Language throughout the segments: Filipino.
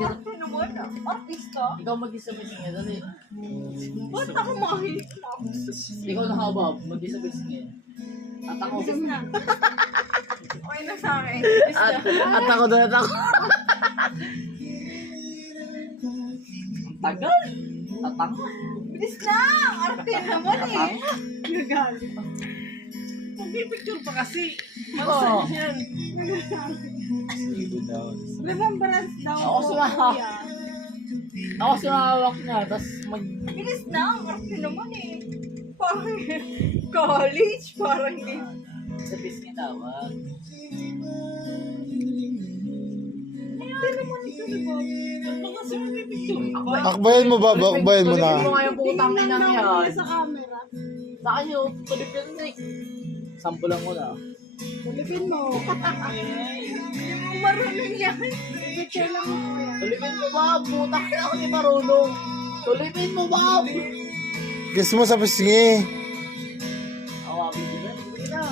Arte naman ah. Artista? Ikaw mag-isa-isa nga, dali. Ba't ako mahilig mo? Ikaw na habab, mag-isa-isa nga. At ako. Bisis na. Okay na sa akin. At ako doon, at ako. Ang tagal. At ako. Bilis na! Arte naman eh. Nagalit. Mag-picture pa kasi. Oo. Magsan yan. Remembrance daw Ako po, sumahawak. kuya. Ako sumawak na, tapos Bilis na! Ang arte naman eh. Parang college. Parang hindi. Sa-bis nga tawag. Arte naman ito, di ba? Ba't ba kasi mag-picture? Ako, Akbayan mo ba? Akbayan mo tulipin mo na. nga yung putang ina yan. Sa camera. Sa akin yung tulipin mo eh. Sampulan ko na. Tulipin mo. Hindi mo marunong yan. Picture lang mo kuya. Tulipin mo ba? Putang ina ako ni marunong. Tulipin mo ba? Kiss mo sa pisngi. Ako, video na. Hindi na.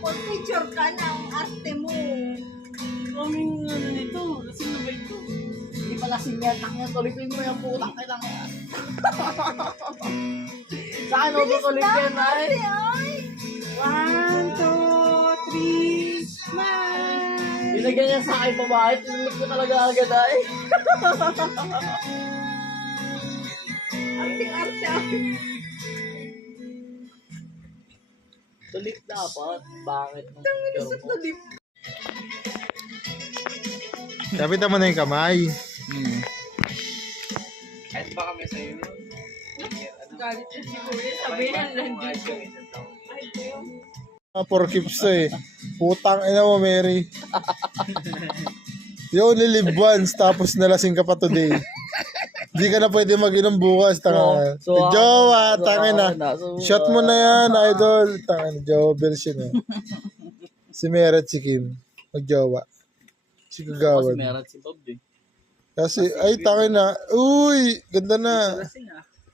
Pag picture ka na ang arte mo. Kaming ano nito. Kasi na ba ito? Hindi pala sinyan. Takyan, tulipin mo yung putang ina yan. Sa akin, ako tulipin na Arte eh. ay! 1, 2, 3, smile! Binigyan niya sa akin babae. Tinulog ko talaga agad ay. Arte-arte. Tulip dapat. Bangit ng picture mo. Kapitan mo na yung kamay. Kahit ba kami sa'yo nun? Galit na si kuya. Sabihin na nandito. Ay, kuya. For keeps to eh. Putang ina mo, Mary. You only live once, tapos nalasing ka pa today. Hindi ka na pwede mag-inom bukas, tanga. Jowa, tanga na. Shot mo na yan, idol. Tanga na, jowa version eh. Si Mary at si Kim. Mag-jowa. Si Kasi Kagawan. meron si Bob eh. Kasi, ay, tanga na. Uy, ganda na. Kasi nga.